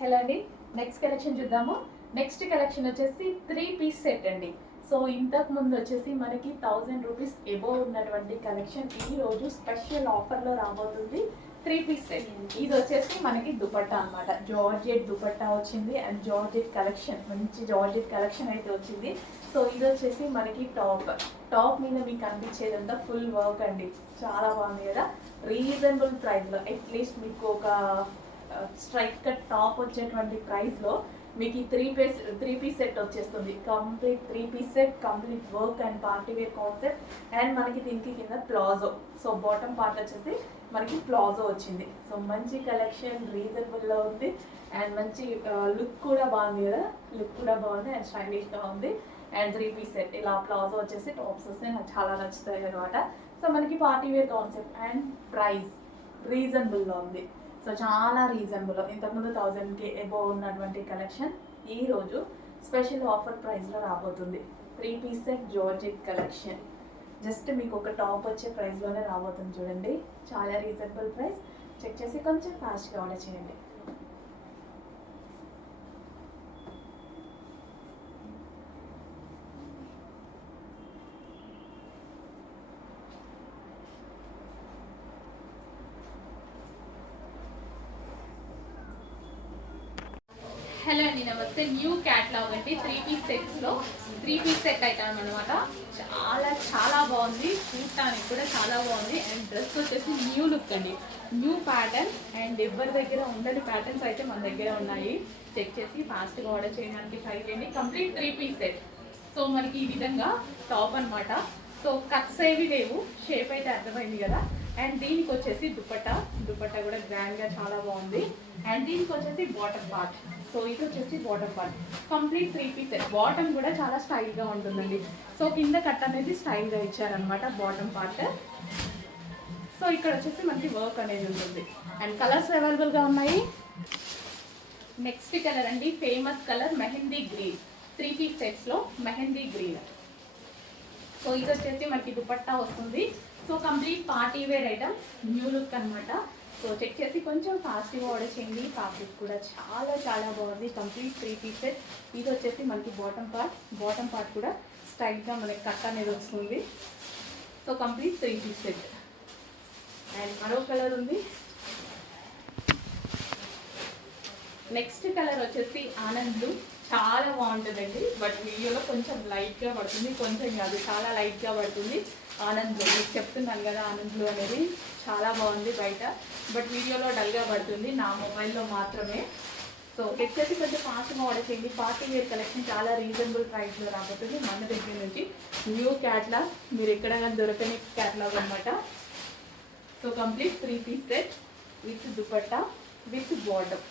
Hello అండి. Next collection చూద్దాము. Next collection వచ్చేసి 3-పీస్ సెట్ అండి. సో ఇంతకు ముందు వచ్చేసి మనకి 1000 రూపీస్ ఎబోవ్ ఉన్నటువంటి కలెక్షన్ ఈ రోజు స్పెషల్ ఆఫర్లో రాబోతుంది. Three piece set. ఇది వచ్చేసి మనకి దుపట్టా అనమాట. జార్జెట్ దుపట్టా వచ్చింది అండ్ జార్జెట్ కలెక్షన్, మంచి జార్జెట్ కలెక్షన్ అయితే వచ్చింది. సో ఇది వచ్చేసి మనకి టాప్ మీద మీకు కనిపించేదంతా ఫుల్ వర్క్ అండి. చాలా బాగుంది కదా. రీజనబుల్ ప్రైస్లో అట్లీస్ట్ మీకు ఒక స్ట్రైట్ కట్ టాప్ వచ్చేటువంటి ప్రైస్లో మీకు ఈ త్రీ పీస్ సెట్ వచ్చేస్తుంది. Complete three piece set, complete work and party wear concept. And మనకి దీనికి కింద ప్లాజో. సో బాటమ్ పార్ట్ వచ్చేసి మనకి ప్లాజో వచ్చింది. సో మంచి కలెక్షన్, రీజనబుల్లో ఉంది అండ్ మంచి లుక్ కూడా బాగుంది కదా. లుక్ కూడా బాగుంది అండ్ స్టైలిష్గా ఉంది. అండ్ 3-పీస్ సెట్ ఇలా ప్లాజో వచ్చేసి టాప్స్ వస్తే నాకు చాలా నచ్చుతాయి అనమాట. సో మనకి party wear concept and price రీజనబుల్లో ఉంది. సో చాలా రీజనబుల్. ఇంతకుముందు 1000కి ఎబోవ్ ఉన్నటువంటి కలెక్షన్ ఈరోజు స్పెషల్ ఆఫర్ ప్రైస్లో రాబోతుంది. Three piece set georgette collection just మీకు ఒక టాప్ వచ్చే ప్రైస్లోనే రాబోతుంది. చూడండి, చాలా రీజనబుల్ ప్రైస్. చెక్ చేసి కొంచెం ఫాస్ట్గా ఆర్డర్ చేయండి. హలో అండి, నమస్తే. న్యూ క్యాట్లాగ్ అండి. 3-పీస్ సెట్స్లో 3-పీస్ సెట్ ఐటమ్ అనమాట. చాలా బాగుంది, చూడటానికి కూడా చాలా బాగుంది. అండ్ డ్రెస్ వచ్చేసి న్యూ లుక్ అండి, న్యూ ప్యాటర్న్. అండ్ ఎవరి దగ్గర ఉండని ప్యాటర్న్స్ అయితే మన దగ్గర ఉన్నాయి. చెక్ చేసి ఫాస్ట్గా ఆర్డర్ చేయడానికి ట్రై చేయండి. Complete three piece set. సో మనకి ఈ విధంగా టాప్ అనమాట. సో కట్స్ ఏవి లేవు, షేప్ అయితే అర్థమైంది కదా. అండ్ దీనికి వచ్చేసి దుపట్టా కూడా గ్రాండ్గా చాలా బాగుంది. అండ్ దీనికి వచ్చేసి బాటమ్ పార్ట్. సో ఇది వచ్చేసి bottom part. Complete three piece set. Bottom కూడా చాలా స్టైల్గా ఉంటుందండి. సో కింద కట్ అనేది స్టైల్గా ఇచ్చారనమాట బాటమ్ పార్ట్. సో ఇక్కడ వచ్చేసి మనకి వర్క్ అనేది ఉంటుంది. అండ్ కలర్స్ అవైలబుల్గా ఉన్నాయి. నెక్స్ట్ కలర్ అండి, famous colour mehndi green. Three piece సెట్స్లో మెహందీ గ్రీన్. సో ఇది వచ్చేసి మనకి దుపట్టా వస్తుంది. So complete party wear item, new look అనమాట. సో చెక్ చేసి కొంచెం ఫాస్ట్గా ఆర్డర్ చేయండి. ఫ్యాబ్రిక్ కూడా చాలా బాగుంది. Complete three piece set. ఇది వచ్చేసి మనకి బాటమ్ పార్ట్ కూడా స్టైల్గా మనకి కట్ అనేది వస్తుంది. So complete three piece set. And మరో కలర్ ఉంది. నెక్స్ట్ కలర్ వచ్చేసి ఆనంద్ బ్లూ. చాలా బాగుంటుందండి. బట్ వీడియోలో కొంచెం లైట్గా పడుతుంది, కొంచెం కాదు చాలా లైట్గా పడుతుంది. ఆనంద్ బ్లూ మీకు చెప్తున్నాను కదా, ఆనంద్ బ్లూ అనేది చాలా బాగుంది బయట, బట్ వీడియోలో డల్గా పడుతుంది, నా మొబైల్లో మాత్రమే. సో వచ్చేసి కొంచెం ఫాస్ట్గా ఆర్డర్ చేయండి. పార్టీ వేర్ కలెక్షన్ చాలా రీజనబుల్ ప్రైస్లో రాబోతుంది మన దగ్గర నుంచి. న్యూ క్యాట్లాగ్, మీరు ఎక్కడ కానీ దొరకని క్యాట్లాగ్ అనమాట. So complete three piece set with dupatta with bottom.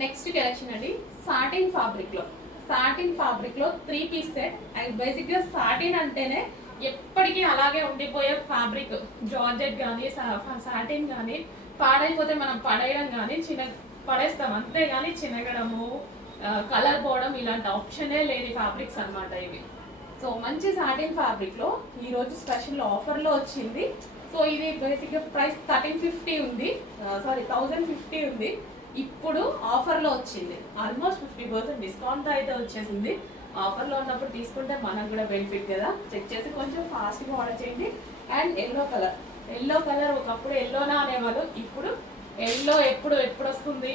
Next collection అండి, సాటిన్ ఫ్యాబ్రిక్లో 3-పీస్ సెట్. అండ్ బేసిక్గా సాటిన్ అంటేనే ఎప్పటికీ అలాగే ఉండిపోయే ఫ్యాబ్రిక్. జార్జెట్ కానీ సాటిన్ కానీ పాడైపోతే మనం పడేయడం కానీ పడేస్తాం, అంతేగాని చినగడము, కలర్ పోవడం ఇలాంటి ఆప్షనే లేని ఫ్యాబ్రిక్స్ అనమాట ఇవి. సో మంచి సాటిన్ ఫ్యాబ్రిక్లో ఈరోజు స్పెషల్ ఆఫర్లో వచ్చింది. సో ఇది బేసిక్గా ప్రైస్ 1350 ఉంది, 1050 ఉంది. ఇప్పుడు ఆఫర్లో వచ్చింది. ఆల్మోస్ట్ 50% డిస్కౌంట్ అయితే వచ్చేసింది. ఆఫర్లో ఉన్నప్పుడు తీసుకుంటే మనకు కూడా బెనిఫిట్ కదా. చెక్ చేసి కొంచెం ఫాస్ట్గా ఆర్డర్ చేయండి. అండ్ ఎల్లో కలర్ ఒకప్పుడు ఎల్లోనా అనేవాళ్ళు, ఇప్పుడు ఎల్లో ఎప్పుడు వస్తుంది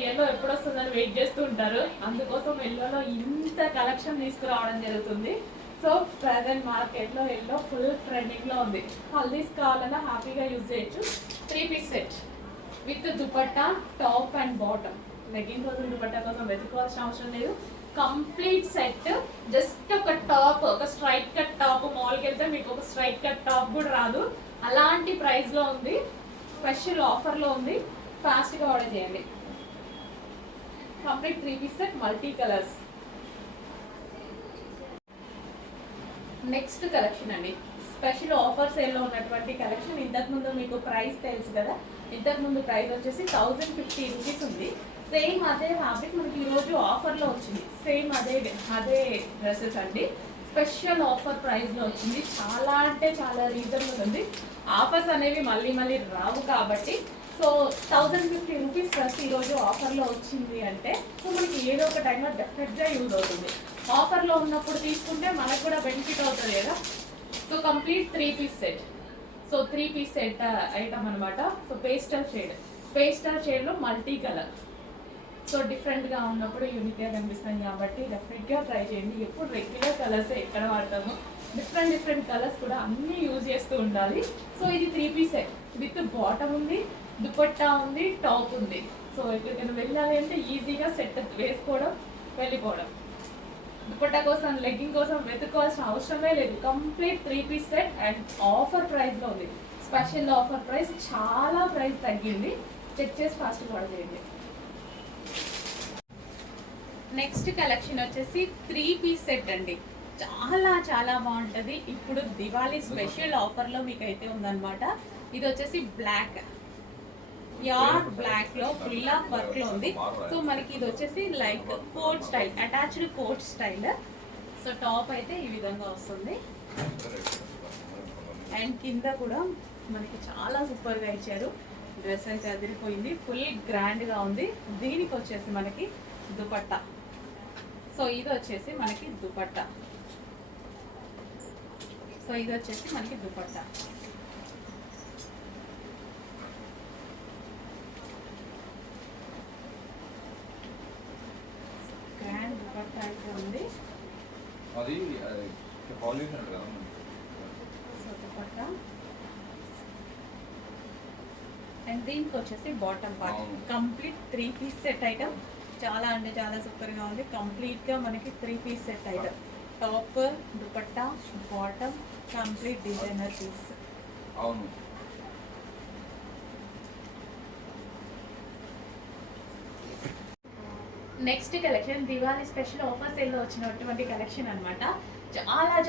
అని వెయిట్ చేస్తూ ఉంటారు. అందుకోసం ఎల్లోలో ఇంత కలెక్షన్ తీసుకురావడం జరుగుతుంది. సో ప్రజెంట్ మార్కెట్లో ఎల్లో ఫుల్ ట్రెండింగ్లో ఉంది. హల్దీస్ కావాలన్నా హ్యాపీగా యూజ్ చేయొచ్చు. Three piece set with dupatta, top and bottom. Legging కోసం దుపట్టా కోసం వెతుకోవాల్సిన అవసరం లేదు. Complete set. జస్ట్ ఒక టాప్, ఒక స్ట్రైట్ కట్ టాప్, మాల్కి వెళ్తే మీకు ఒక స్ట్రైట్ కట్ టాప్ కూడా రాదు, అలాంటి ప్రైస్లో ఉంది. స్పెషల్ ఆఫర్లో ఉంది. ఫాస్ట్గా ఆర్డర్ చేయండి. Complete three piece set, multi colours. Next collection అండి, స్పెషల్ ఆఫర్ సేల్లో ఉన్నటువంటి కలెక్షన్. ఇంతకుముందు మీకు ప్రైస్ తెలుసు కదా, ఇంతకుముందు ప్రైస్ వచ్చేసి 1050 రూపీస్ ఉంది. సేమ్ అదే ఫ్యాబ్రిక్ మనకి ఈరోజు ఆఫర్లో వచ్చింది. సేమ్ అదే డ్రెస్సెస్ అండి. స్పెషల్ ఆఫర్ ప్రైస్లో వచ్చింది. చాలా అంటే చాలా రీజనబుల్ ఉంది. ఆఫర్స్ అనేవి మళ్ళీ రావు కాబట్టి సో 1050 రూపీస్ ప్లస్ ఈరోజు ఆఫర్లో వచ్చింది అంటే సో మనకి ఏదో ఒక టైంలో డెఫినెట్గా యూజ్ అవుతుంది. ఆఫర్లో ఉన్నప్పుడు తీసుకుంటే మనకు కూడా బెనిఫిట్ అవుతుంది కదా. So complete 3 piece set. So 3 piece set item అనమాట. సో పేస్టల్ షేడ్లో మల్టీ కలర్. సో డిఫరెంట్గా ఉన్నప్పుడు యూనిక్గా కనిపిస్తాయి కాబట్టి డెఫినెట్గా ట్రై చేయండి. ఎప్పుడు రెగ్యులర్ కలర్సే ఎక్కడ వాడతాము, డిఫరెంట్ కలర్స్ కూడా అన్నీ యూజ్ చేస్తూ ఉండాలి. సో ఇది 3 పీస్ సెట్ విత్ బాటమ్ ఉంది, దుపట్టా ఉంది, టాప్ ఉంది. సో ఎక్కడికైనా వెళ్ళాలి అంటే ఈజీగా సెట్ వేసుకోవడం, వెళ్ళిపోవడం. దుపట్టా కోసం, లెగ్గింగ్ కోసం వెతుక్కోవాల్సిన అవసరమే లేదు. Complete 3 piece set and offer ప్రైస్లో ఉంది. స్పెషల్ ఆఫర్ ప్రైస్, చాలా ప్రైస్ తగ్గింది. చెక్ చేసి ఫాస్ట్గా ఆర్డర్ చేయండి. నెక్స్ట్ కలెక్షన్ వచ్చేసి 3 పీస్ సెట్ అండి. చాలా బాగుంటుంది. ఇప్పుడు దివాళీ స్పెషల్ ఆఫర్లో మీకు అయితే ఉందన్నమాట. ఇది వచ్చేసి బ్లాక్, ప్యూర్ బ్లాక్లో ఫుల్ ఆఫ్ వర్క్లో ఉంది. సో మనకి ఇది వచ్చేసి like coat style, attached coat style. So top అయితే ఈ విధంగా వస్తుంది అండ్ కింద కూడా మనకి చాలా సూపర్గా ఇచ్చారు. డ్రెస్ అయితే అదిరిపోయింది, ఫుల్ గ్రాండ్గా ఉంది. దీనికి వచ్చేసి మనకి దుపట్టా. సో ఇది వచ్చేసి మనకి దుపట్టా. గ్రాండ్ దుపట్టా అయితే ఉంది. అది పాలిషన్ కదా. సో దుపట్టా అండ్ దీనికి వచ్చేసి bottom part. Complete 3 piece set item. చాలా అంటే చాలా సూపర్గా ఉంది. కంప్లీట్గా మనకి 3 piece set item. Top, dupatta, bottom, complete designer piece. అవును. Next collection Diwali special offer సేల్లో వచ్చినటువంటి కలెక్షన్ అనమాట.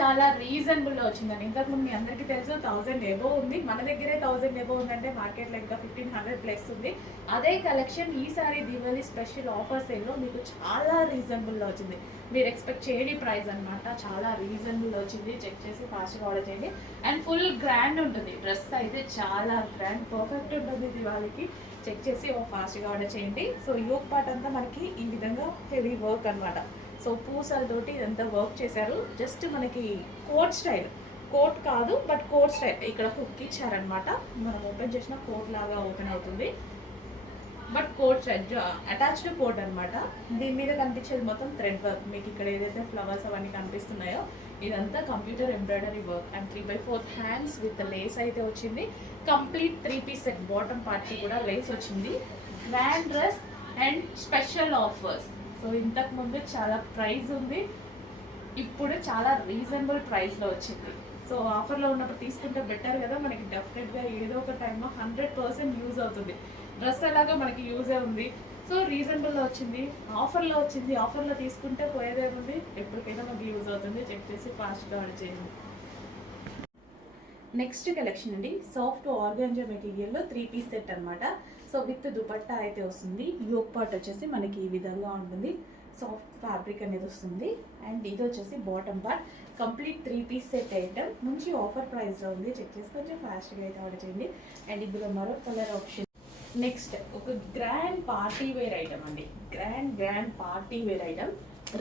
చాలా రీజనబుల్లో వచ్చిందండి. ఇంతకుముందు మీ అందరికీ తెలుసు 1000 ఎబో ఉంది. మన దగ్గరే 1000 ఎబో ఉందంటే మార్కెట్లో ఇంకా 1500 ప్లస్ ఉంది. అదే కలెక్షన్ ఈసారి దివాళీ స్పెషల్ ఆఫర్ సేల్లో మీకు చాలా రీజనబుల్లో వచ్చింది. మీరు ఎక్స్పెక్ట్ చేయని ప్రైస్ అనమాట. చాలా రీజనబుల్లో వచ్చింది. చెక్ చేసి ఫాస్ట్గా ఆర్డర్ చేయండి. అండ్ ఫుల్ గ్రాండ్ ఉంటుంది. డ్రెస్ అయితే చాలా గ్రాండ్, పర్ఫెక్ట్ ఉంటుంది దివాళీకి. చెక్ చేసి ఫాస్ట్గా ఆర్డర్ చేయండి. సో యోక్ పార్ట్ అంతా మనకి ఈ విధంగా హెవీ వర్క్ అనమాట. సో పూసలతోటి ఇదంతా వర్క్ చేశారు. జస్ట్ మనకి కోట్ స్టైల్, కోట్ కాదు బట్ కోట్ స్టైల్. ఇక్కడ హుక్ ఇచ్చారనమాట. మనం ఓపెన్ చేసిన కోట్ లాగా ఓపెన్ అవుతుంది. But coat style, attached coat అనమాట. దీని మీద కనిపించేది మొత్తం థ్రెడ్ వర్క్. మీకు ఇక్కడ ఏదైతే ఫ్లవర్స్ అవన్నీ కనిపిస్తున్నాయో ఇదంతా computer embroidery work. And 3/4 hands with lace అయితే వచ్చింది. Complete 3 piece set. బాటమ్ పార్ట్కి కూడా లేస్ వచ్చింది. Grand dress and special offers. So ఇంతకు ముందు చాలా ప్రైస్ ఉంది, ఇప్పుడు చాలా రీజనబుల్ ప్రైస్లో వచ్చింది. సో ఆఫర్లో ఉన్నప్పుడు తీసుకుంటే బెటర్ కదా. మనకి డెఫినెట్గా ఏదో ఒక టైంలో 100% యూజ్ అవుతుంది. డ్రెస్ ఎలాగో మనకి యూజే ఉంది. సో రీజనబుల్లో వచ్చింది, ఆఫర్లో వచ్చింది. ఆఫర్లో తీసుకుంటే పోయేదేముంది, ఎప్పటికైనా మనకి యూజ్ అవుతుంది. చెక్ చేసి ఫాస్ట్గా ఆర్డర్ చేయండి. నెక్స్ట్ కలెక్షన్ అండి, సాఫ్ట్ ఆర్గాంజా మెటీరియల్లో 3 పీస్ సెట్ అనమాట. సో విత్ దుపట్టా అయితే వస్తుంది. యోక్ పార్ట్ వచ్చేసి మనకి ఈ విధంగా ఉంటుంది. సాఫ్ట్ ఫ్యాబ్రిక్ అనేది వస్తుంది. అండ్ ఇది వచ్చేసి bottom part. Complete 3 piece set item. మంచి ఆఫర్ ప్రైస్లో ఉంది. చెక్ చేసి కొంచెం ఫాస్ట్గా అయితే ఆర్డర్ చేయండి. అండ్ ఇందులో మరో కలర్ ఆప్షన్. నెక్స్ట్ ఒక గ్రాండ్ పార్టీ వేర్ ఐటమ్ అండి. Grand party wear item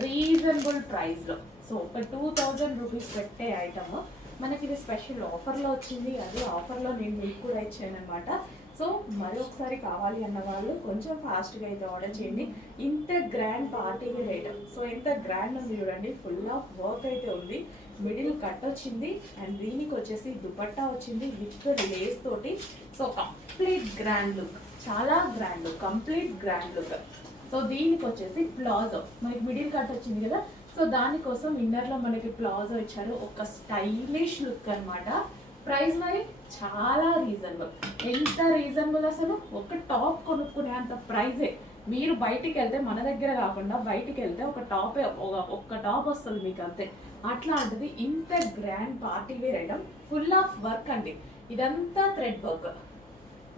reasonable ప్రైస్లో. సో ఒక 2000 రూపీస్ పెట్టే ఐటమ్ మనకి ఇది స్పెషల్ ఆఫర్లో వచ్చింది. అదే ఆఫర్లో నేను మీకు కూడా ఇచ్చాను అనమాట. సో మరొకసారి కావాలి అన్న వాళ్ళు కొంచెం ఫాస్ట్గా అయితే ఆర్డర్ చేయండి. ఇంత grand party wear item. So ఎంత గ్రాండ్ ఉంది చూడండి. ఫుల్ ఆఫ్ వర్క్ అయితే ఉంది. మిడిల్ కట్ వచ్చింది అండ్ దీనికి వచ్చేసి దుపట్టా వచ్చింది విత్ లేస్ తోటి. సో కంప్లీట్ గ్రాండ్ లుక్, చాలా grand look, complete grand look. So దీనికి వచ్చేసి ప్లాజో, మనకి మిడిల్ కట్ వచ్చింది కదా. సో దానికోసం ఇన్నర్లో మనకి ప్లాజో ఇచ్చారు. ఒక స్టైలిష్ లుక్ అనమాట. ప్రైస్ మరి చాలా రీజనబుల్. ఎంత రీజనబుల్ అసలు, ఒక టాప్ కొనుక్కునే అంత ప్రైజే. మీరు బయటికి వెళ్తే, మన దగ్గర కాకుండా బయటికి వెళ్తే ఒక్క టాప్ వస్తుంది మీకు అంతే. అట్లాంటిది ఇంత grand party wear item. Full of work అండి. ఇదంతా థ్రెడ్ వర్క్.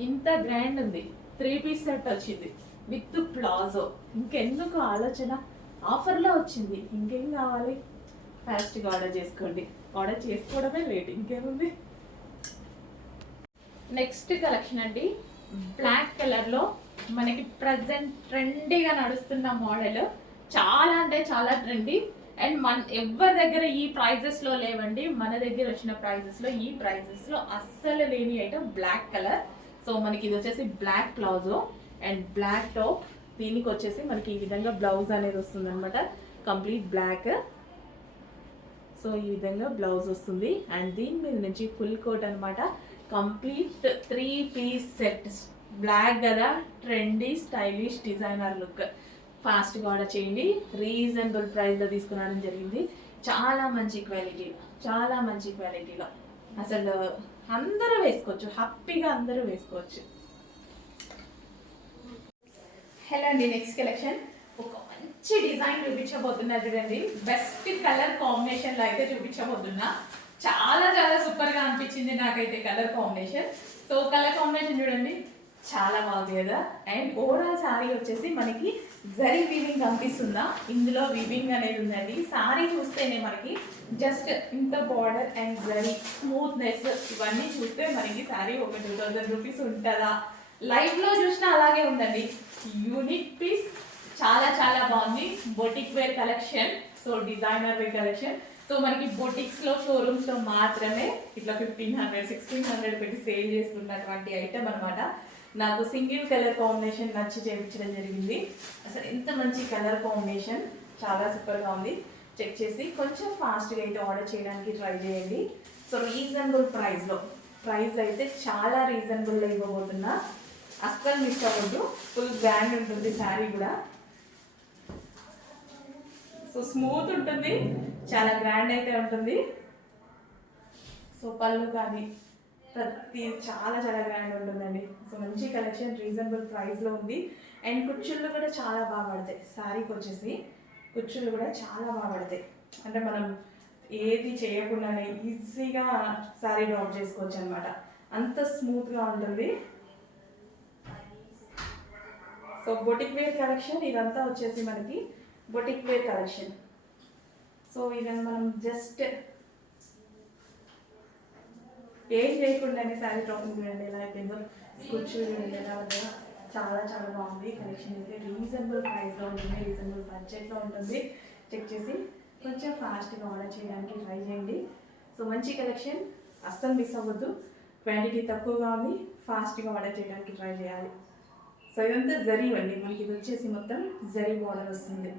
ఇంత గ్రాండ్ ఉంది. 3 పీస్ సెట్ వచ్చింది విత్ ప్లాజో. ఇంకెందుకు ఆలోచన, ఆఫర్లో వచ్చింది, ఇంకేం కావాలి. ఫాస్ట్గా ఆర్డర్ చేసుకోండి. ఆర్డర్ చేసుకోవడమే లేట్, ఇంకేముంది. నెక్స్ట్ కలెక్షన్ అండి, బ్లాక్ కలర్లో మనకి ప్రజెంట్ ట్రెండీగా నడుస్తున్న మోడల్. చాలా అంటే చాలా ట్రెండీ. అండ్ ఎవరి దగ్గర ఈ ప్రైజెస్లో లేవండి. మన దగ్గర వచ్చిన ప్రైజెస్లో ఈ ప్రైజెస్లో అస్సలు లేని ఐటమ్ బ్లాక్ కలర్. సో మనకి ఇది వచ్చేసి black palazzo and black top. దీనికి వచ్చేసి మనకి ఈ విధంగా బ్లౌజ్ అనేది వస్తుంది అనమాట, కంప్లీట్ బ్లాక్. సో ఈ విధంగా బ్లౌజ్ వస్తుంది అండ్ దీని మీద నుంచి ఫుల్ కోట్ అనమాట, కంప్లీట్ 3 పీస్ సెట్. బ్లాక్ కదా, ట్రెండీ స్టైలిష్ డిజైనర్ లుక్. ఫాస్ట్గా ఆర్డర్ చేయండి. రీజనబుల్ ప్రైస్లో తీసుకురావడం జరిగింది. చాలా మంచి క్వాలిటీలో, చాలా మంచి క్వాలిటీలో అసలు అందరూ వేసుకోవచ్చు, హ్యాపీగా అందరూ వేసుకోవచ్చు. హలో అండి, నెక్స్ట్ కలెక్షన్ ఒక మంచి డిజైన్ చూపించబోతున్నా చూడండి. బెస్ట్ కలర్ కాంబినేషన్లో అయితే చూపించబోతున్నా. చాలా చాలా సూపర్గా అనిపించింది నాకైతే colour combination. So colour combination చూడండి, చాలా బాగుంది కదా. అండ్ ఓవరాల్ శారీ వచ్చేసి మనకి జరీ వీవింగ్ కనిపిస్తుందా, ఇందులో వీవింగ్ అనేది ఉందండి. శారీ చూస్తేనే మనకి జస్ట్ ఇంత బార్డర్ అండ్ జరీ స్మూత్నెస్ ఇవన్నీ చూస్తే మనకి శారీ ఒక 2000 రూపీస్ ఉంటుందా. లైవ్లో చూసినా అలాగే ఉందండి. యూనిక్ పీస్, చాలా చాలా బాగుంది. Boutique wear collection, so designer wear collection. So మనకి బొటిక్స్లో షోరూమ్స్లో మాత్రమే ఇట్లా 1500 1600 పెట్టి సేల్ చేస్తున్నటువంటి ఐటమ్ అనమాట. నాకు సింగిల్ కలర్ కాంబినేషన్ నచ్చి చేయించడం జరిగింది. అసలు ఎంత మంచి కలర్ కాంబినేషన్, చాలా సూపర్గా ఉంది. చెక్ చేసి కొంచెం ఫాస్ట్గా అయితే ఆర్డర్ చేయడానికి ట్రై చేయండి. సో రీజనబుల్ ప్రైస్లో, ప్రైస్ అయితే చాలా రీజనబుల్లో ఇవ్వబోతున్నా, అస్సలు మిస్ అవ్వద్దు. ఫుల్ గ్రాండ్ ఉంటుంది శారీ కూడా. సో స్మూత్ ఉంటుంది, చాలా గ్రాండ్ అయితే ఉంటుంది. సో పళ్ళు కానీ ప్రతి చాలా చాలా గ్రాండ్ ఉంటుందండి. సో మంచి కలెక్షన్, రీజనబుల్ ప్రైస్లో ఉంది. అండ్ కుచ్చుళ్ళు కూడా చాలా బాగా పడతాయి. శారీకి వచ్చేసి కుచ్చుళ్ళు కూడా చాలా బాగా పడతాయి. అంటే మనం ఏది చేయకుండానే ఈజీగా శారీ డ్రాప్ చేసుకోవచ్చు అనమాట, అంత స్మూత్గా ఉంటుంది. సో బొటిక్ వేర్ కలెక్షన్ ఇదంతా వచ్చేసి మనకి బొటిక్ వేర్ కలెక్షన్. సో ఇదని మనం జస్ట్ ఏం చేయకుండానే శారీ డ్రాపింగ్ చూడండి ఎలా అయిపోయిందో, కూర్చొని చూడండి ఎలా ఉందో. చాలా చాలా బాగుంది కలెక్షన్. అయితే రీజనబుల్ ప్రైస్లో ఉంటుంది, రీజనబుల్ బడ్జెట్లో ఉంటుంది. చెక్ చేసి కొంచెం ఫాస్ట్గా ఆర్డర్ చేయడానికి ట్రై చేయండి. సో మంచి కలెక్షన్, అస్సలు మిస్ అవ్వద్దు. క్వాంటిటీ తక్కువగా ఉంది, ఫాస్ట్గా ఆర్డర్ చేయడానికి ట్రై చేయాలి. సో ఇదంతా జరీ అండి, మనకి ఇది వచ్చేసి మొత్తం జరీ బార్డర్ వస్తుంది.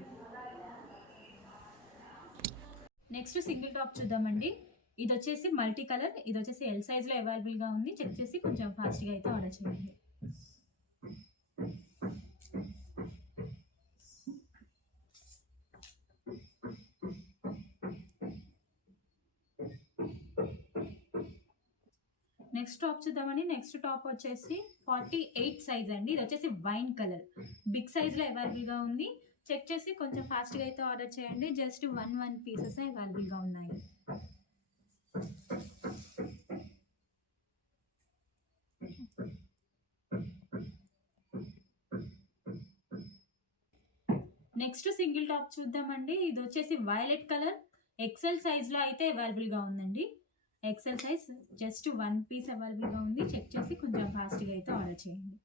నెక్స్ట్ సింగిల్ టాప్ చూద్దామండి. ఇది వచ్చేసి మల్టీ కలర్, ఇది వచ్చేసి ఎల్ సైజ్లో అవైలబుల్గా ఉంది. చెక్ చేసి కొంచెం ఫాస్ట్గా అయితే ఆర్డర్ చేయండి. నెక్స్ట్ టాప్ చూద్దామండి. నెక్స్ట్ టాప్ వచ్చేసి 48 సైజ్ అండి. ఇది వచ్చేసి వైన్ కలర్, బిగ్ సైజ్లో అవైలబుల్గా ఉంది. చెక్ చేసి కొంచెం ఫాస్ట్గా అయితే ఆర్డర్ చేయండి. జస్ట్ 1 పీసెస్ అవైలబుల్గా ఉన్నాయి. నెక్స్ట్ సింగిల్ టాప్ చూద్దామండి. ఇది వచ్చేసి వైలెట్ కలర్, ఎక్సెల్ సైజ్లో అయితే అవైలబుల్గా ఉందండి. ఎక్సెల్ సైజ్ జస్ట్ 1 పీస్ అవైలబుల్గా ఉంది. చెక్ చేసి కొంచెం ఫాస్ట్గా అయితే ఆర్డర్ చేయండి.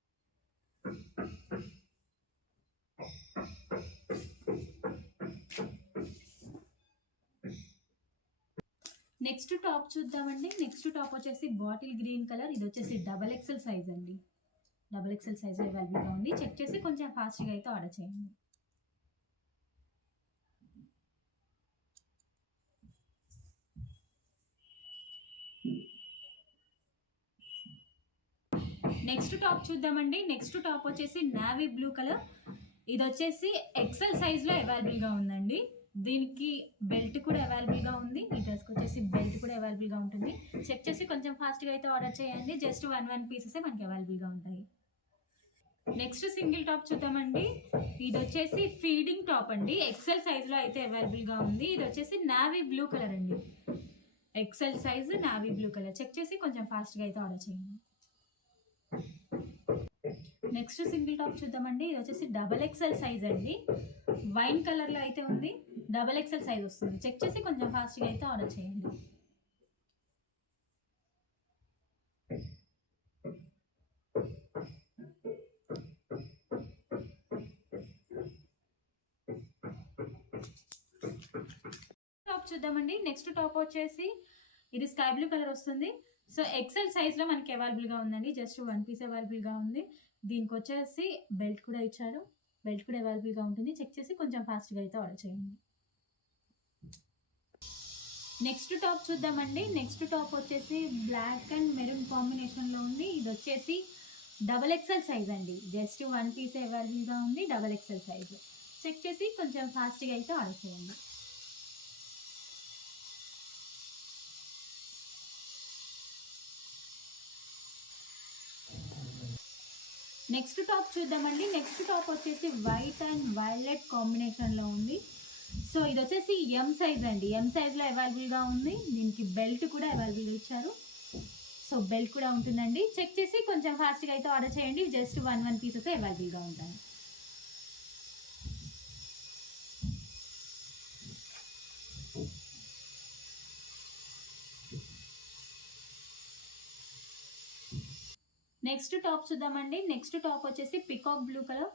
నెక్స్ట్ టాప్ చూద్దామండి. నెక్స్ట్ టాప్ వచ్చేసి బాటిల్ గ్రీన్ కలర్, ఇది వచ్చేసి డబల్ ఎక్సెల్ సైజ్ అండి. డబల్ ఎక్సెల్ సైజ్లో అవైలబుల్గా ఉంది. చెక్ చేసి కొంచెం ఫాస్ట్గా అయితే ఆర్డర్ చేయండి. నెక్స్ట్ టాప్ చూద్దామండి. నెక్స్ట్ టాప్ వచ్చేసి నావీ బ్లూ కలర్, ఇది వచ్చేసి ఎక్సెల్ సైజ్లో అవైలబుల్గా ఉందండి. దీనికి బెల్ట్ కూడా అవైలబుల్గా ఉంది. ఈ డ్రెస్కి వచ్చేసి బెల్ట్ కూడా అవైలబుల్గా ఉంటుంది. చెక్ చేసి కొంచెం ఫాస్ట్గా అయితే ఆర్డర్ చేయండి. జస్ట్ 1 పీసెస్ మనకి అవైలబుల్గా ఉంటాయి. నెక్స్ట్ సింగిల్ టాప్ చూద్దామండి. ఇది వచ్చేసి ఫీడింగ్ టాప్ అండి, ఎక్సెల్ సైజ్లో అయితే అవైలబుల్గా ఉంది. ఇది వచ్చేసి నావీ బ్లూ కలర్ అండి, XL size navy blue colour. Check చేసి కొంచెం ఫాస్ట్గా అయితే ఆర్డర్ చేయండి. నెక్స్ట్ సింగిల్ టాప్ చూద్దామండి. ఇది వచ్చేసి డబల్ ఎక్సెల్ సైజ్ అండి, వైన్ కలర్లో అయితే ఉంది. డబల్ ఎక్సెల్ సైజ్ వస్తుంది. చెక్ చేసి కొంచెం ఫాస్ట్గా అయితే ఆర్డర్ చేయండి. చూద్దామండి. నెక్స్ట్ టాప్ వచ్చేసి ఇది స్కై బ్లూ కలర్ వస్తుంది. సో ఎక్సెల్ సైజ్లో మనకి అవైలబుల్గా ఉందండి. జస్ట్ వన్ పీస్ అవైలబుల్గా ఉంది. దీనికి వచ్చేసి బెల్ట్ కూడా ఇచ్చారు. బెల్ట్ కూడా అవైలబుల్గా ఉంటుంది. చెక్ చేసి కొంచెం ఫాస్ట్గా అయితే ఆర్డర్ చేయండి. నెక్స్ట్ టాప్ చూద్దామండి. నెక్స్ట్ టాప్ వచ్చేసి బ్లాక్ అండ్ మెరూన్ కాంబినేషన్లో ఉంది. ఇది వచ్చేసి డబల్ ఎక్సెల్ సైజ్ అండి. జస్ట్ వన్ పీస్ అవైలబుల్గా ఉంది. డబల్ ఎక్సెల్ సైజ్ చెక్ చేసి కొంచెం ఫాస్ట్గా అయితే ఆర్డర్ చేయండి. నెక్స్ట్ టాప్ చూద్దామండి. నెక్స్ట్ టాప్ వచ్చేసి వైట్ అండ్ వైలెట్ కాంబినేషన్లో ఉంది. సో ఇది వచ్చేసి ఎం సైజ్ అండి. ఎం సైజ్లో అవైలబుల్గా ఉంది. దీనికి బెల్ట్ కూడా అవైలబుల్గా ఇచ్చారు. సో బెల్ట్ కూడా ఉంటుందండి. చెక్ చేసి కొంచెం ఫాస్ట్గా అయితే ఆర్డర్ చేయండి. జస్ట్ వన్ పీసెస్ అవైలబుల్గా ఉంటాయి. నెక్స్ట్ టాప్ చూద్దామండి. నెక్స్ట్ టాప్ వచ్చేసి పికాక్ బ్లూ కలర్.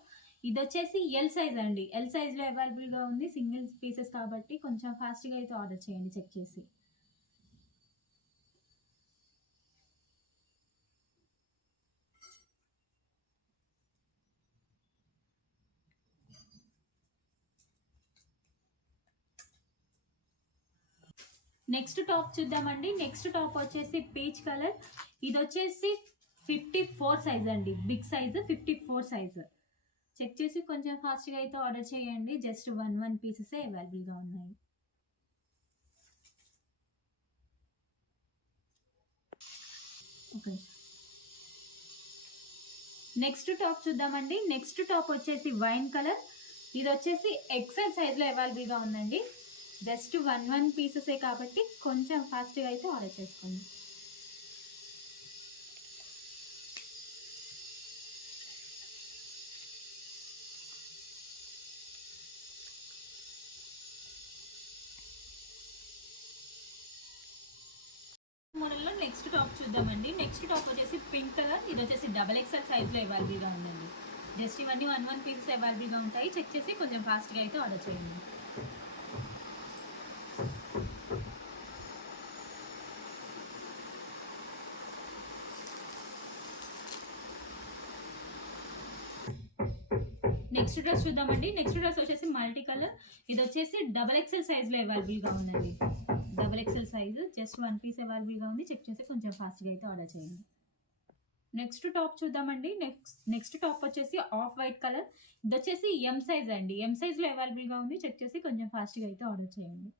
ఇది వచ్చేసి ఎల్ సైజ్ అండి. ఎల్ సైజ్లో అవైలబుల్గా ఉంది. సింగిల్ పీసెస్ కాబట్టి కొంచెం ఫాస్ట్గా అయితే ఆర్డర్ చేయండి చెక్ చేసి. నెక్స్ట్ టాప్ చూద్దామండి. నెక్స్ట్ టాప్ వచ్చేసి పీచ్ కలర్. ఇది వచ్చేసి 54 సైజ్ అండి. బిగ్ సైజ్ 54 సైజ్ చెక్ చేసి కొంచెం ఫాస్ట్గా అయితే ఆర్డర్ చేయండి. జస్ట్ వన్ పీసెస్ అవైలబుల్గా ఉన్నాయి. ఓకే, నెక్స్ట్ టాప్ చూద్దామండి. నెక్స్ట్ టాప్ వచ్చేసి వైన్ కలర్. ఇది వచ్చేసి ఎక్సెల్ సైజ్లో అవైలబుల్గా ఉందండి. జస్ట్ వన్ పీసెసే కాబట్టి కొంచెం ఫాస్ట్గా అయితే ఆర్డర్ చేసుకోండి. మోడల్లో నెక్స్ట్ టాప్ చూద్దామండి. నెక్స్ట్ టాప్ వచ్చేసి పింక్ కలర్. ఇది వచ్చేసి డబల్ ఎక్స్ఎల్ సైజ్లో అవైలబుల్గా ఉందండి. జస్ట్ ఇవన్నీ వన్ పీసెస్ అవైలబుల్గా ఉంటాయి. చెక్ చేసి కొంచెం ఫాస్ట్గా అయితే ఆర్డర్ చేయండి. నెక్స్ట్ డ్రెస్ చూద్దామండి. నెక్స్ట్ డ్రెస్ వచ్చేసి మల్టీ కలర్. ఇది వచ్చేసి డబల్ ఎక్స్ఎల్ సైజ్లో అవైలబుల్గా ఉందండి. Double XL size just one piece అవైలబుల్గా ఉంది. చెక్ చేసి కొంచెం ఫాస్ట్గా అయితే ఆర్డర్ చేయండి. నెక్స్ట్ టాప్ చూద్దామండి. నెక్స్ట్ టాప్ వచ్చేసి ఆఫ్ వైట్ కలర్. ఇది వచ్చేసి ఎం సైజ్ అండి. ఎం సైజ్లో అవైలబుల్గా ఉంది. చెక్ చేసి కొంచెం ఫాస్ట్గా అయితే ఆర్డర్ చేయండి.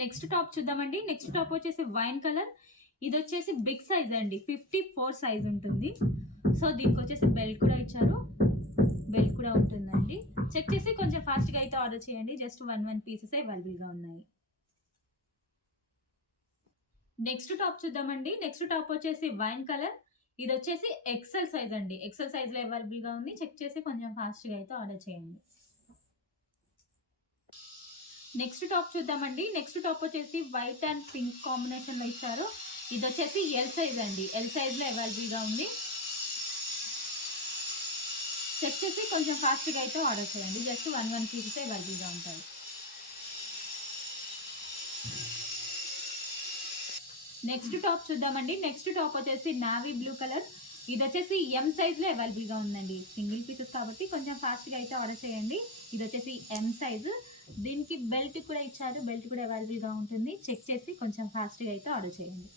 నెక్స్ట్ టాప్ చూద్దామండి. నెక్స్ట్ టాప్ వచ్చేసి వైన్ కలర్. ఇది వచ్చేసి బిగ్ సైజ్ అండి. 54 సైజ్ ఉంటుంది. సో దీనికి వచ్చేసి బెల్ట్ కూడా ఇచ్చారు. బెల్ట్ కూడా ఉంటుందండి. చెక్ చేసి కొంచెం ఫాస్ట్గా అయితే ఆర్డర్ చేయండి. జస్ట్ వన్ పీసెస్ అవైలబుల్గా ఉన్నాయి. నెక్స్ట్ టాప్ చూద్దామండి. నెక్స్ట్ టాప్ వచ్చేసి వైన్ కలర్. ఇది వచ్చేసి ఎక్సెల్ సైజ్ అండి. ఎక్సెల్ సైజ్లో అవైలబుల్గా ఉంది. చెక్ చేసి కొంచెం ఫాస్ట్గా అయితే ఆర్డర్ చేయండి. నెక్స్ట్ టాప్ చూద్దామండి. నెక్స్ట్ టాప్ వచ్చేసి వైట్ అండ్ పింక్ కాంబినేషన్లో ఇచ్చారు. ఇది వచ్చేసి ఎల్ సైజ్ అండి. ఎల్ సైజ్లో అవైలబుల్గా ఉంది. చెక్ చేసి కొంచెం ఫాస్ట్గా అయితే ఆర్డర్ చేయండి. జస్ట్ వన్ పీసెస్ అవైలబుల్గా ఉంటాయి. నెక్స్ట్ టాప్ చూద్దామండి. నెక్స్ట్ టాప్ వచ్చేసి నావీ బ్లూ కలర్. ఇది వచ్చేసి ఎం సైజ్లో అవైలబుల్గా ఉందండి. సింగిల్ పీసెస్ కాబట్టి కొంచెం ఫాస్ట్గా అయితే ఆర్డర్ చేయండి. ఇది వచ్చేసి ఎం సైజు. దీనికి బెల్ట్ కూడా ఇచ్చారు. బెల్ట్ కూడా అవైలబుల్గా ఉంటుంది. చెక్ చేసి కొంచెం ఫాస్ట్గా అయితే ఆర్డర్ చేయండి.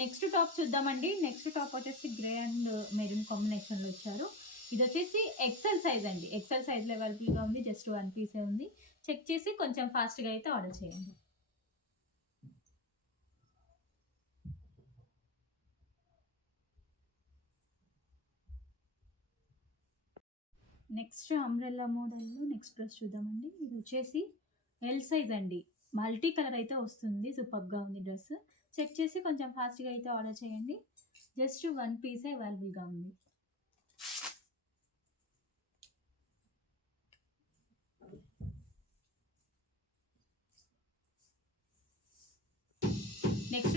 నెక్స్ట్ టాప్ చూద్దామండి. నెక్స్ట్ టాప్ వచ్చేసి గ్రే అండ్ మెరూన్ కాంబినేషన్లో ఇచ్చారు. ఇది వచ్చేసి ఎక్సెల్ సైజ్ అండి. ఎక్సెల్ సైజ్లో అవైలబుల్గా ఉంది. జస్ట్ వన్ పీసే ఉంది. చెక్ చేసి కొంచెం ఫాస్ట్గా అయితే ఆర్డర్ చేయండి. నెక్స్ట్ అంబ్రెల్లా మోడల్లో నెక్స్ట్ డ్రెస్ చూద్దామండి. ఇది వచ్చేసి ఎల్ సైజ్ అండి. మల్టీ కలర్ అయితే వస్తుంది. సూపర్గా ఉంది డ్రెస్. చెక్ చేసి కొంచెం ఫాస్ట్గా అయితే ఆర్డర్ చేయండి. జస్ట్ వన్ పీసే అవైలబుల్గా ఉంది.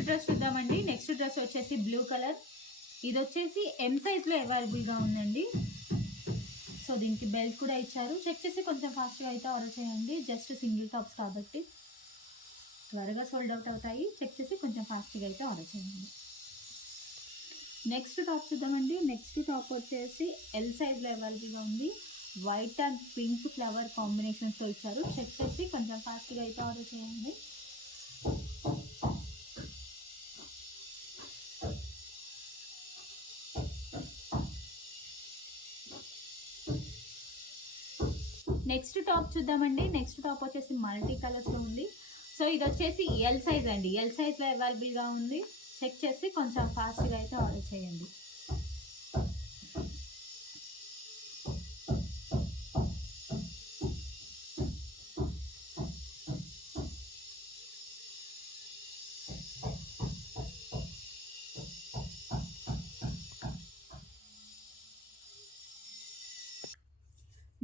డ్రెస్ చూద్దామండి. నెక్స్ట్ డ్రెస్ వచ్చేసి బ్లూ కలర్. ఇది వచ్చేసి ఎం సైజ్లో అవైలబుల్గా ఉందండి. సో దీనికి బెల్ట్ కూడా ఇచ్చారు. చెక్ చేసి కొంచెం ఫాస్ట్గా అయితే ఆర్డర్ చేయండి. జస్ట్ సింగిల్ టాప్స్ కాబట్టి త్వరగా సోల్డ్ అవుట్ అవుతాయి. చెక్ చేసి కొంచెం ఫాస్ట్గా అయితే ఆర్డర్ చేయండి. నెక్స్ట్ టాప్ చూద్దామండి. నెక్స్ట్ టాప్ వచ్చేసి ఎల్ సైజ్లో అవైలబుల్గా ఉంది. వైట్ అండ్ పింక్ ఫ్లవర్ కాంబినేషన్స్తో ఇచ్చారు. చెక్ చేసి కొంచెం ఫాస్ట్గా అయితే ఆర్డర్ చేయండి. నెక్స్ట్ టాప్ చూద్దామండి. నెక్స్ట్ టాప్ వచ్చేసి మల్టీ కలర్స్లో ఉంది. సో ఇది వచ్చేసి ఎల్ సైజ్ అండి. ఎల్ సైజ్లో అవైలబుల్గా ఉంది. చెక్ చేసి కొంచెం ఫాస్ట్గా అయితే ఆర్డర్ చేయండి.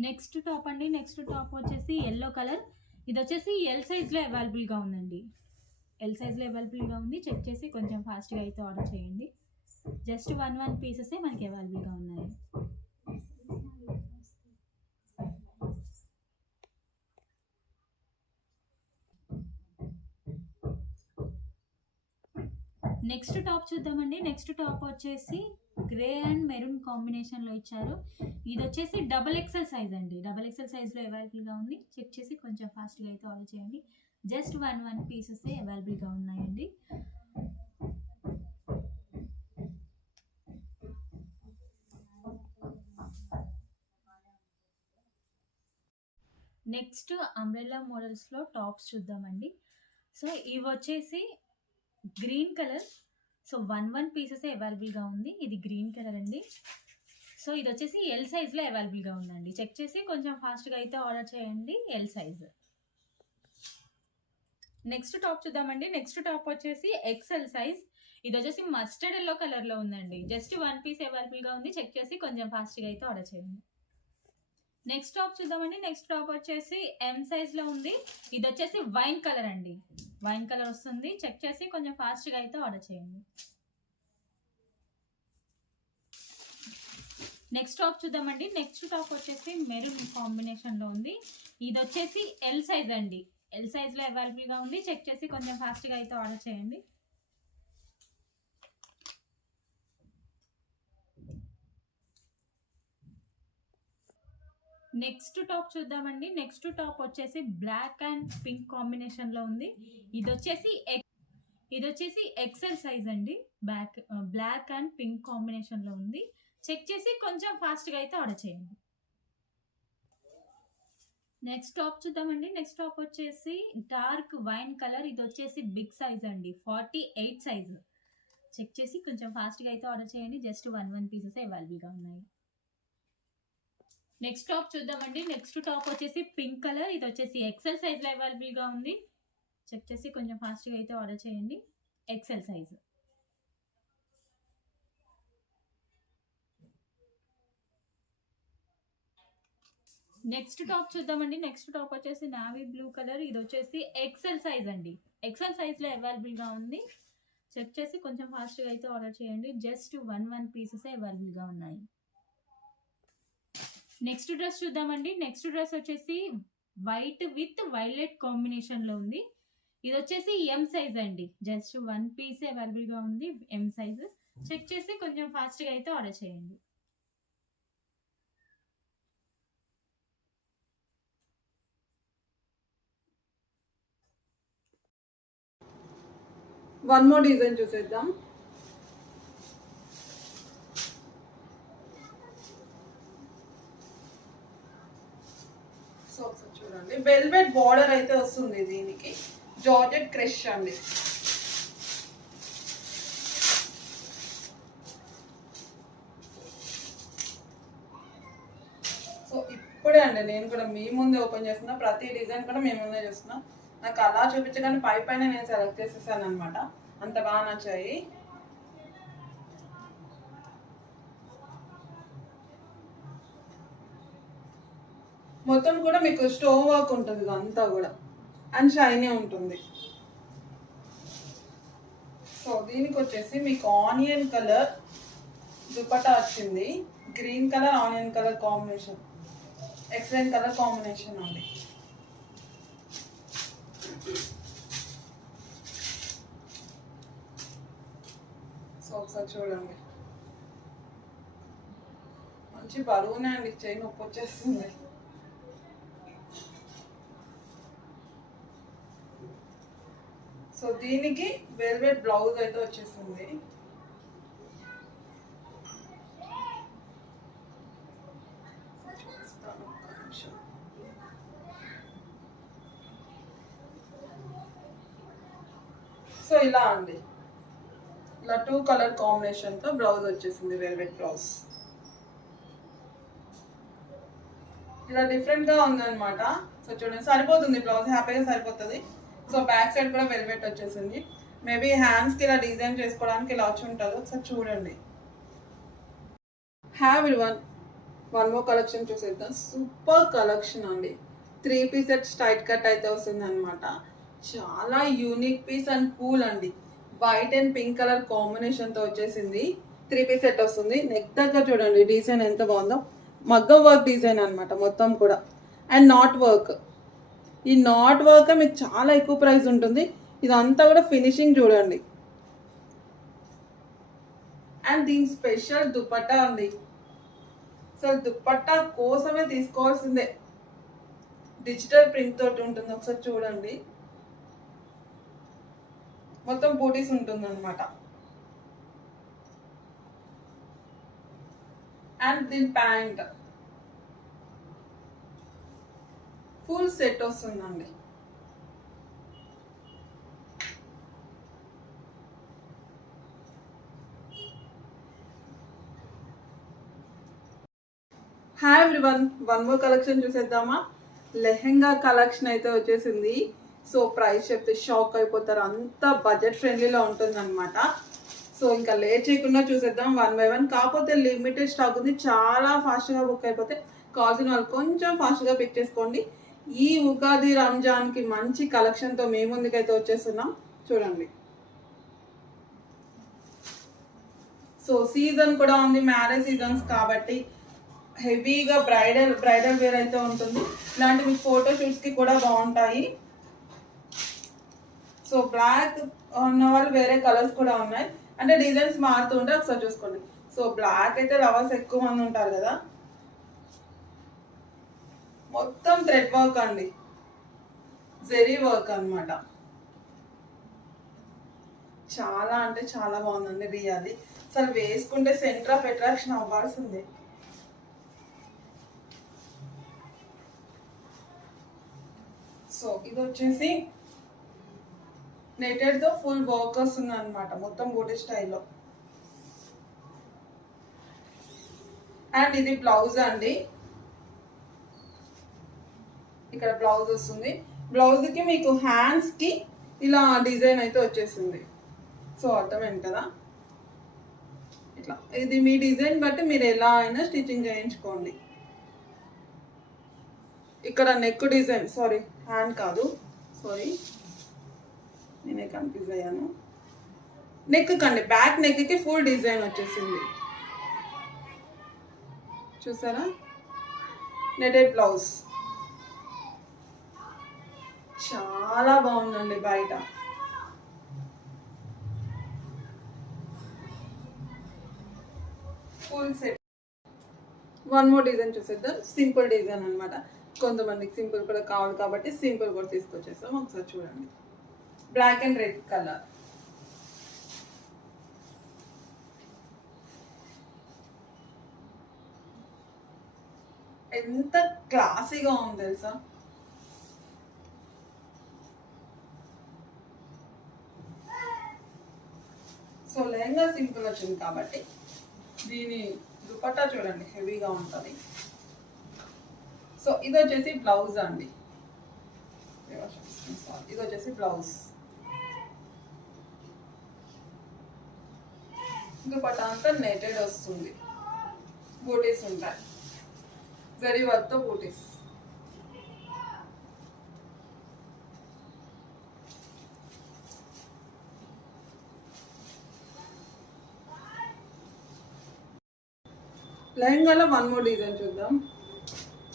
నెక్స్ట్ టాప్ అండి. నెక్స్ట్ టాప్ వచ్చేసి ఎల్లో కలర్. ఇది వచ్చేసి ఎల్ సైజ్లో అవైలబుల్గా ఉందండి. ఎల్ సైజ్లో అవైలబుల్గా ఉంది. చెక్ చేసి కొంచెం ఫాస్ట్గా అయితే ఆర్డర్ చేయండి. జస్ట్ 1 పీసెసే మనకి అవైలబుల్గా ఉన్నాయి. నెక్స్ట్ టాప్ చూద్దామండి. నెక్స్ట్ టాప్ వచ్చేసి గ్రే అండ్ మెరూన్ కాంబినేషన్లో ఇచ్చారు. ఇది వచ్చేసి XXL సైజ్ అండి. XXL సైజ్లో అవైలబుల్గా ఉంది. చెక్ చేసి కొంచెం ఫాస్ట్గా అయితే ఆర్డర్ చేయండి. జస్ట్ 1 పీసెసే అవైలబుల్గా ఉన్నాయండి. నెక్స్ట్ అంబ్రెల్లా మోడల్స్లో టాప్స్ చూద్దామండి. సో ఇవి వచ్చేసి గ్రీన్ కలర్. సో 1 పీసెసే అవైలబుల్గా ఉంది. ఇది గ్రీన్ కలర్ అండి. సో ఇది వచ్చేసి ఎల్ సైజ్లో అవైలబుల్గా ఉందండి. చెక్ చేసి కొంచెం ఫాస్ట్గా అయితే ఆర్డర్ చేయండి. L size. నెక్స్ట్ టాప్ చూద్దామండి. నెక్స్ట్ టాప్ వచ్చేసి XL సైజ్. ఇది వచ్చేసి మస్టర్డ్ ఎల్లో కలర్లో ఉందండి. జస్ట్ 1 పీస్ అవైలబుల్గా ఉంది. చెక్ చేసి కొంచెం ఫాస్ట్గా అయితే ఆర్డర్ చేయండి. నెక్స్ట్ టాప్ చూద్దామండి. నెక్స్ట్ టాప్ వచ్చేసి ఎం సైజ్లో ఉంది. ఇది వచ్చేసి వైన్ కలర్ అండి. వైన్ కలర్ వస్తుంది. చెక్ చేసి కొంచెం ఫాస్ట్గా అయితే ఆర్డర్ చేయండి. నెక్స్ట్ టాప్ చూద్దామండి. నెక్స్ట్ టాప్ వచ్చేసి మెరూన్ కాంబినేషన్లో ఉంది. ఇది వచ్చేసి ఎల్ సైజ్ అండి. ఎల్ సైజ్లో అవైలబుల్గా ఉంది. చెక్ చేసి కొంచెం ఫాస్ట్గా అయితే ఆర్డర్ చేయండి. నెక్స్ట్ టాప్ చూద్దామండి. నెక్స్ట్ టాప్ వచ్చేసి బ్లాక్ అండ్ పింక్ కాంబినేషన్లో ఉంది. ఇది వచ్చేసి XL సైజ్ అండి. బ్లాక్ అండ్ పింక్ కాంబినేషన్లో ఉంది. చెక్ చేసి కొంచెం ఫాస్ట్గా అయితే ఆర్డర్ చేయండి. నెక్స్ట్ టాప్ చూద్దామండి. నెక్స్ట్ టాప్ వచ్చేసి డార్క్ వైన్ కలర్. ఇది వచ్చేసి బిగ్ సైజ్ అండి. 48 సైజ్. చెక్ చేసి కొంచెం ఫాస్ట్గా అయితే ఆర్డర్ చేయండి. జస్ట్ 1 పీసెస్ అవైలబుల్గా ఉన్నాయి. నెక్స్ట్ టాప్ చూద్దామండి. నెక్స్ట్ టాప్ వచ్చేసి పింక్ కలర్. ఇది వచ్చేసి XL సైజ్లో అవైలబుల్గా ఉంది. చెక్ చేసి కొంచెం ఫాస్ట్గా అయితే ఆర్డర్ చేయండి. XL size. నెక్స్ట్ టాప్ చూద్దామండి. నెక్స్ట్ టాప్ వచ్చేసి నావీ బ్లూ కలర్. ఇది వచ్చేసి XL సైజ్ అండి. XL సైజ్లో అవైలబుల్గా ఉంది. చెక్ చేసి కొంచెం ఫాస్ట్గా అయితే ఆర్డర్ చేయండి. జస్ట్ 1 పీసెస్ అవైలబుల్గా ఉన్నాయి. నెక్స్ట్ డ్రెస్ చూద్దామండి. నెక్స్ట్ డ్రెస్ వచ్చేసి వైట్ విత్ వైలెట్ కాంబినేషన్లో ఉంది. ఇది వచ్చేసి ఎం సైజ్ అండి. జస్ట్ 1 పీస్ అవైలబుల్గా ఉంది. M size. చెక్ చేసి కొంచెం ఫాస్ట్గా అయితే ఆర్డర్ చేయండి. వన్ మోర్ డిజైన్ చూసేద్దాం. సో ఒకసారి చూడండి, వెల్వెట్ బార్డర్ అయితే వస్తుంది దీనికి. జార్జెట్ క్రష్ అండి. సో ఇప్పుడే అండి నేను కూడా మీ ముందే ఓపెన్ చేస్తున్నా. ప్రతి డిజైన్ కూడా మీ ముందే చేస్తున్నా. నాకు అలా చూపించగానే పైన నేను సెలెక్ట్ చేసేసాను అనమాట. అంత బాగా నచ్చాయి. మొత్తం కూడా మీకు స్టోన్ వర్క్ ఉంటుంది అంతా కూడా, అండ్ షైనీ ఉంటుంది. దీనికి వచ్చేసి మీకు ఆనియన్ కలర్ దుపట్టా వచ్చింది. Green colour onion colour combination, excellent colour combination అండి. సో ఒకసారి చూడండి, మంచి బరువునే అండి, చేయి నొప్పి వచ్చేస్తుంది. సో దీనికి వెల్వెట్ బ్లౌజ్ అయితే వచ్చేసింది. సో ఇలా అండి, ఇలా 2 కలర్ కాంబినేషన్తో బ్లౌజ్ వచ్చేసింది, వెల్వెట్ బ్లౌజ్. ఇలా డిఫరెంట్గా ఉందన్నమాట. సో చూడండి, సరిపోతుంది బ్లౌజ్, హ్యాపీగా సరిపోతుంది. సో బ్యాక్ సైడ్ కూడా వెల్వెట్ వచ్చేసింది. మేబీ హ్యాండ్స్కి ఇలా డిజైన్ చేసుకోవడానికి ఇలా వచ్చి ఉంటుంది, ఒకసారి చూడండి. హ్యావ్ వన్ మోర్ కలెక్షన్ చూసేద్దాం. సూపర్ కలెక్షన్ అండి. 3 పీసెస్ టైట్ కట్ అయితే వస్తుంది అనమాట. చాలా యూనిక్ పీస్ అండ్ కూల్ అండి. వైట్ అండ్ పింక్ కలర్ కాంబినేషన్తో వచ్చేసింది. 3 పీస్ సెట్ వస్తుంది. నెక్ దగ్గర చూడండి డిజైన్ ఎంత బాగుందో, మగ్గం వర్క్ డిజైన్ అనమాట మొత్తం కూడా. అండ్ నాట్ వర్క్, ఈ నాట్ వర్క్ మీకు చాలా ఎక్కువ ప్రైస్ ఉంటుంది. ఇదంతా కూడా ఫినిషింగ్ చూడండి. అండ్ దీని స్పెషల్ దుపట్టా ఉంది. సో దుపట్టా కోసమే తీసుకోవాల్సిందే. డిజిటల్ ప్రింట్ తోటి ఉంటుంది, ఒకసారి చూడండి. మొత్తం బూటీస్ ఉంటుంది అనమాట. అండ్ దీని ప్యాంట్ ఫుల్ సెట్ వస్తుందండి. Hi everyone, one more collection చూసేద్దామా. లెహెంగా కలెక్షన్ అయితే వచ్చేసింది. సో ప్రైస్ చెప్తే షాక్ అయిపోతారు, అంత బడ్జెట్ ఫ్రెండ్లీలో ఉంటుంది అనమాట. సో ఇంకా లేట్ చేయకుండా చూసేద్దాం 1 by 1. కాకపోతే లిమిటెడ్ స్టాక్ ఉంది, చాలా ఫాస్ట్గా బుక్ అయిపోతే కావాల్సిన వాళ్ళు కొంచెం ఫాస్ట్గా పిక్ చేసుకోండి. ఈ ఉగాది రంజాన్కి మంచి కలెక్షన్తో మీ ముందుకైతే వచ్చేస్తున్నాం, చూడండి. సో సీజన్ కూడా ఉంది, మ్యారేజ్ సీజన్స్ కాబట్టి హెవీగా బ్రైడల్ వేర్ అయితే ఉంటుంది. ఇలాంటి మీకు ఫోటో షూట్స్కి కూడా బాగుంటాయి. సో బ్లాక్ ఉన్న వాళ్ళు వేరే కలర్స్ కూడా ఉన్నాయి, అంటే డిజైన్స్ మారుతూ ఉంటే ఒకసారి చూసుకోండి. సో బ్లాక్ అయితే లవర్స్ ఎక్కువ మంది ఉంటారు కదా. మొత్తం థ్రెడ్ వర్క్ అండి, జెరీ వర్క్ అనమాట. చాలా అంటే చాలా బాగుందండి రియాది. అసలు వేసుకుంటే సెంటర్ ఆఫ్ అట్రాక్షన్ అవ్వాల్సిందే. సో ఇది వచ్చేసి నెటెడ్తో ఫుల్ వర్క్ వస్తుంది అనమాట, మొత్తం బూటీ స్టైల్లో. అండ్ ఇది బ్లౌజ్ అండి, ఇక్కడ బ్లౌజ్ వస్తుంది. బ్లౌజ్కి మీకు హ్యాండ్స్కి ఇలా డిజైన్ అయితే వచ్చేసింది. సో అర్థమైంది కదా, ఇట్లా ఇది మీ డిజైన్ బట్టి మీరు ఎలా అయినా స్టిచ్చింగ్ చేయించుకోండి. ఇక్కడ నెక్ డిజైన్, సారీ హ్యాండ్ కాదు, సారీ నేనే కన్ఫ్యూజ్ అయ్యాను. నెక్ కండి, బ్యాక్ నెక్కి ఫుల్ డిజైన్ వచ్చేసింది, చూసారా. నెటెడ్ బ్లౌజ్ చాలా బాగుందండి బయట. Full set. One more design చూసేద్దాం. సింపుల్ డిజైన్ అనమాట, కొంతమందికి సింపుల్ కూడా కావాలి కాబట్టి సింపుల్ కూడా తీసుకొచ్చేస్తాం. ఒకసారి చూడండి, బ్లాక్ అండ్ రెడ్ కలర్. ఎంత క్లాసీగా ఉంది తెలుసా. సో లెహంగా సింపుల్ వచ్చింది కాబట్టి దీని దుపట్టా చూడండి హెవీగా ఉంటుంది. సో ఇది వచ్చేసి బ్లౌజ్ అండి, ఇది వచ్చేసి బ్లౌజ్. దుపట్టా అంతా నెటెడ్ వస్తుంది, బూటీస్ ఉంటాయి, జరీ వర్క్తో బూటీస్. లెహంగాలో వన్ మోర్ డిజైన్ చూద్దాం.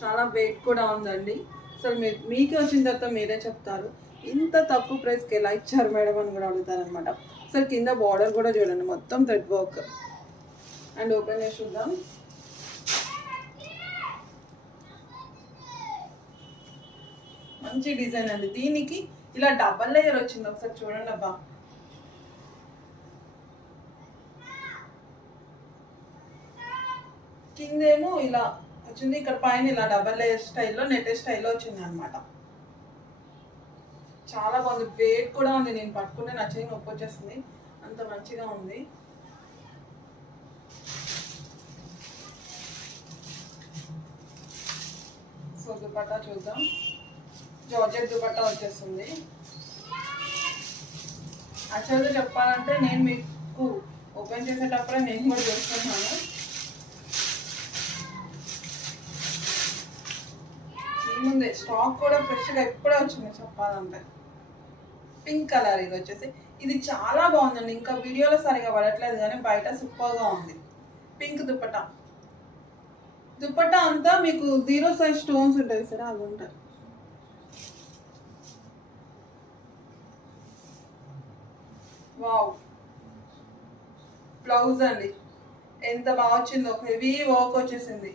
చాలా వెయిట్ కూడా ఉందండి. అసలు మీకే వచ్చిన తర్వాత మీరే చెప్తారు ఇంత తక్కువ ప్రైస్కి ఎలా ఇచ్చారు మేడం అని కూడా అడుగుతారనమాట. అసలు కింద బార్డర్ కూడా చూడండి, మొత్తం థ్రెడ్ వర్క్. అండ్ ఓపెన్ చేసి చూద్దాం. మంచి డిజైన్ అండి. దీనికి ఇలా డబల్ లేయర్ వచ్చింది, ఒకసారి చూడండి అబ్బా. కిందేమో ఇలా వచ్చింది, ఇక్కడ పైన ఇలా డబల్ లేయర్ స్టైల్లో నెట్ స్టైల్లో వచ్చింది అనమాట. చాలా బాగుంది, వెయిట్ కూడా ఉంది. నేను పట్టుకుంటే నా చెయ్యి నొప్పి వచ్చేస్తుంది, అంత మంచిగా ఉంది. సో దుపట్టా చూద్దాం. జార్జెట్ దుపట్టా వచ్చేస్తుంది. యాక్చువల్గా చెప్పాలంటే నేను మీకు ఓపెన్ చేసేటప్పుడే నేను కూడా చూస్తున్నాను. ముందే స్టాక్ కూడా ఫ్రెష్గా ఎప్పుడే వచ్చింది చెప్పాలంటే. పింక్ కలర్ ఇది వచ్చేసి, ఇది చాలా బాగుందండి. ఇంకా వీడియోలో సరిగా పడట్లేదు కానీ బయట సూపర్గా ఉంది. పింక్ దుపట్టా. దుపట్టా అంతా మీకు 0 సైజ్ స్టోన్స్ ఉంటాయి సరే, అవి ఉంటాయి. వావ్. బ్లౌజ్ అండి ఎంత బాగా వచ్చిందో, హెవీ వర్క్ వచ్చేసింది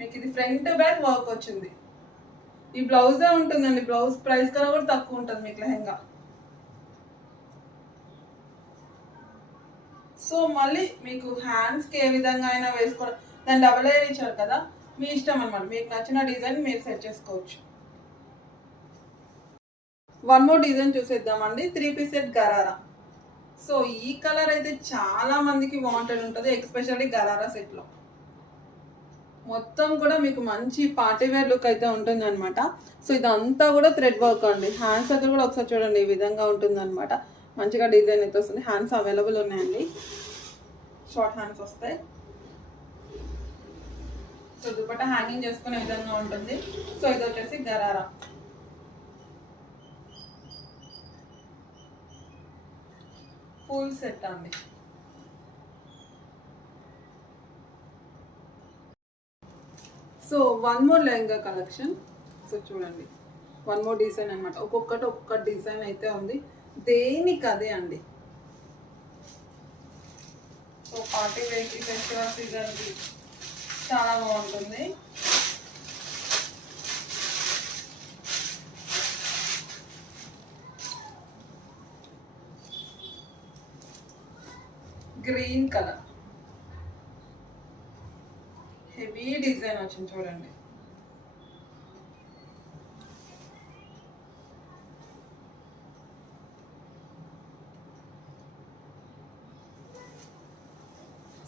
మీకు. ఇది ఫ్రంట్ బ్యాక్ వర్క్ వచ్చింది. ఈ బ్లౌజే ఉంటుందండి, బ్లౌజ్ ప్రైస్ కన్నా కూడా తక్కువ ఉంటుంది మీకు లెహంగా. సో మళ్ళీ మీకు హ్యాండ్స్కి ఏ విధంగా అయినా వేసుకోవాలి. దాన్ని డబల్ లేయర్ ఇచ్చారు కదా, మీ ఇష్టం అనమాట. మీకు నచ్చిన డిజైన్ మీరు సెట్ చేసుకోవచ్చు. వన్ మోర్ డిజైన్ చూసేద్దామండి. 3 పీస్ సెట్ గరారా. సో ఈ కలర్ అయితే చాలా మందికి వాంటెడ్ ఉంటుంది, ఎస్పెషల్లీ గరారా సెట్లో. మొత్తం కూడా మీకు మంచి పార్టీవేర్ లుక్ అయితే ఉంటుంది అనమాట. సో ఇదంతా కూడా థ్రెడ్ వర్క్ అండి. హ్యాండ్స్ దగ్గర కూడా ఒకసారి చూడండి, ఈ విధంగా ఉంటుంది అనమాట. మంచిగా డిజైన్ అయితే వస్తుంది. హ్యాండ్స్ అవైలబుల్ ఉన్నాయండి, షార్ట్ హ్యాండ్స్ వస్తాయి. సో దుపట్టా హ్యాంగింగ్ చేసుకునే విధంగా ఉంటుంది. సో ఇది వచ్చేసి గరారా. ఫుల్ సెట్ అండి. So one more lehenga collection. So చూడండి, వన్ మోర్ డిజైన్ అనమాట. ఒక్కొక్క డిజైన్ అయితే ఉంది, దేనికి అదే అండి. సో పార్టీ వేర్కి, ఫెస్టివల్ సీజన్కి చాలా బాగుంటుంది. గ్రీన్ కలర్ హెవీ డిజైన్ వచ్చింది చూడండి.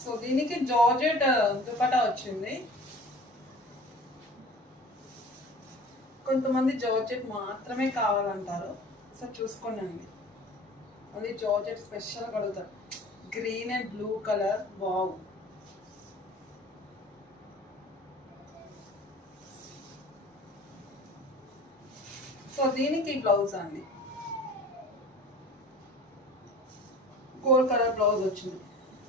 సో దీనికి జార్జెట్ దుపట్టా వచ్చింది. కొంతమంది జార్జెట్ మాత్రమే కావాలంటారు, సో చూసుకోండి. అది జార్జెట్ స్పెషల్ కడుగుతారు. Green and blue colour, wow. So దీనికి బ్లౌజ్ అండి, గోల్డ్ కలర్ బ్లౌజ్ వచ్చింది.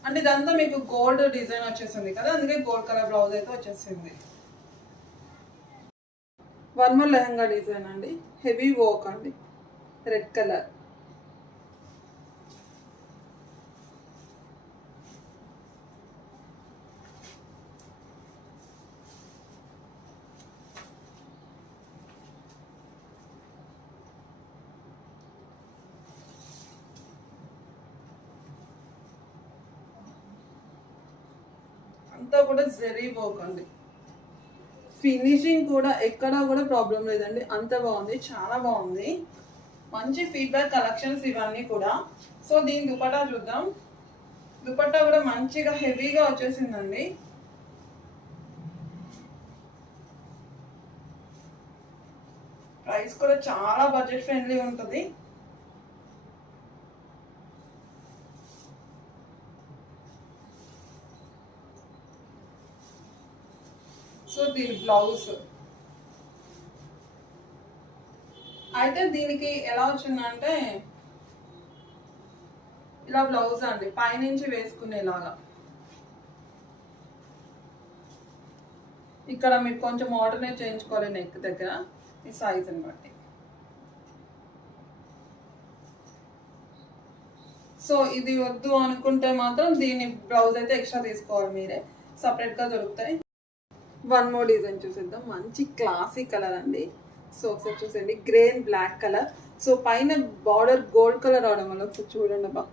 అంటే ఇదంతా మీకు గోల్డ్ డిజైన్ వచ్చేసింది కదా, అందుకే గోల్డ్ కలర్ బ్లౌజ్ అయితే వచ్చేసింది. వన్ మోర్ లెహంగా డిజైన్ అండి, హెవీ వర్క్ అండి, రెడ్ కలర్. అంతా కూడా జరీ వర్క్ అండి. ఫినిషింగ్ కూడా ఎక్కడా కూడా ప్రాబ్లం లేదండి, అంత బాగుంది, చాలా బాగుంది. మంచి ఫీడ్బ్యాక్ కలెక్షన్స్ ఇవన్నీ కూడా. సో దీని దుపట్టా చూద్దాం. దుపట్టా కూడా మంచిగా హెవీగా వచ్చేసిందండి. ప్రైస్ కూడా చాలా బడ్జెట్ ఫ్రెండ్లీ ఉంటుంది. సో దీని బ్లౌజ్ అయితే దీనికి ఎలా వచ్చిందంటే ఇలా బ్లౌజ్ అండి, పైనుంచి వేసుకునేలాగా. ఇక్కడ మీరు కొంచెం ఆర్డర్నేట్ చేయించుకోవాలి నెక్ దగ్గర ఈ సైజుని బట్టి. సో ఇది వద్దు అనుకుంటే మాత్రం దీని బ్లౌజ్ అయితే ఎక్స్ట్రా తీసుకోవాలి మీరే, సపరేట్గా దొరుకుతాయి. వన్ మోర్ డిజైన్ చూసేద్దాం. మంచి క్లాసీ కలర్ అండి. సో ఒకసారి చూసేయండి, grey and black colour. So పైన బార్డర్ గోల్డ్ కలర్ అవడం వల్ల ఒకసారి చూడండి అబ్బా.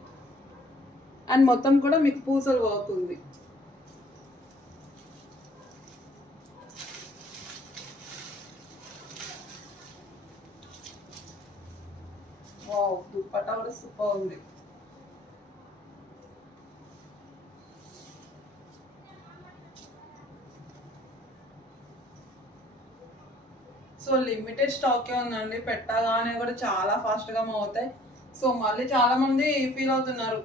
అండ్ మొత్తం కూడా మీకు పూసల వర్క్ ఉంది. వావ్, దుపట్టా కూడా సూపర్ ఉంది. సో లిమిటెడ్ స్టాకే ఉందండి, పెట్టగానే కూడా చాలా ఫాస్ట్గా అవుతాయి. సో మళ్ళీ చాలా మంది ఫీల్ అవుతున్నారు,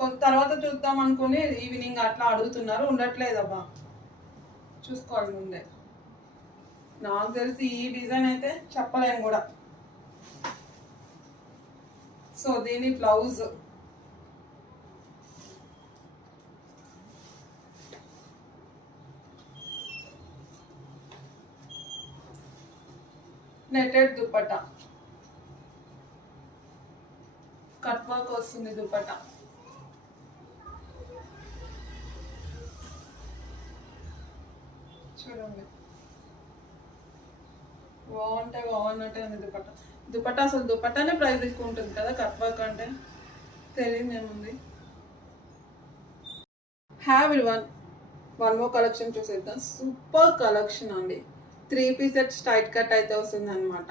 కొంత తర్వాత చూద్దాం అనుకుని ఈవినింగ్ అట్లా అడుగుతున్నారు. ఉండట్లేదబ్బా, చూసుకోవాలి ముందే. నాకు తెలిసి ఈ డిజైన్ అయితే చెప్పలేము కూడా. సో దీని blouse netted dupatta, cut work వస్తుంది దుపట్టా. చూడండి బాగున్నట్టే ఉంది దుపట్టా. దుపట్టా అసలు దుపట్టానే ప్రైస్ ఎక్కువ ఉంటుంది కదా, కట్ వర్క్ అంటే తెలియదు ఏముంది. హ్యావ్ వన్ మోర్ కలెక్షన్ చూసేద్దాం. సూపర్ కలెక్షన్ అండి. 3 పీస్ సెట్ స్ట్రైట్ కట్ అయితే వస్తుంది అనమాట.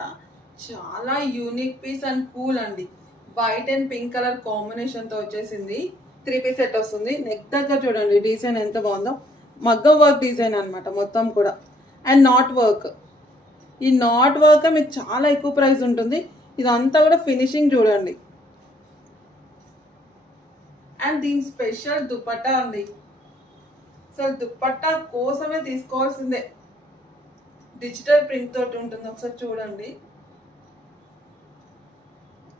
చాలా యూనిక్ పీస్ అండ్ కూల్ అండి. వైట్ అండ్ పింక్ కలర్ కాంబినేషన్తో వచ్చేసింది. 3 పీస్ సెట్ వస్తుంది. నెక్ దగ్గర చూడండి డిజైన్ ఎంత బాగుందో, మగ్గం వర్క్ డిజైన్ అనమాట మొత్తం కూడా. అండ్ నాట్ వర్క్, ఈ నాట్ వర్క్ మీకు చాలా ఎక్కువ ప్రైస్ ఉంటుంది. ఇదంతా కూడా ఫినిషింగ్ చూడండి. అండ్ దీని స్పెషల్ దుపట్టా ఉంది. అసలు దుపట్టా కోసమే తీసుకోవాల్సిందే. డిజిటల్ ప్రింట్ తోటి ఉంటుంది, ఒకసారి చూడండి.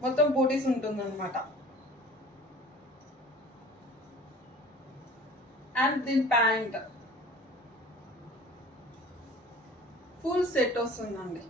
మొత్తం బూటీస్ ఉంటుంది అనమాట. అండ్ దీని ప్యాంట్ ఫుల్ సెట్ వస్తుందండి.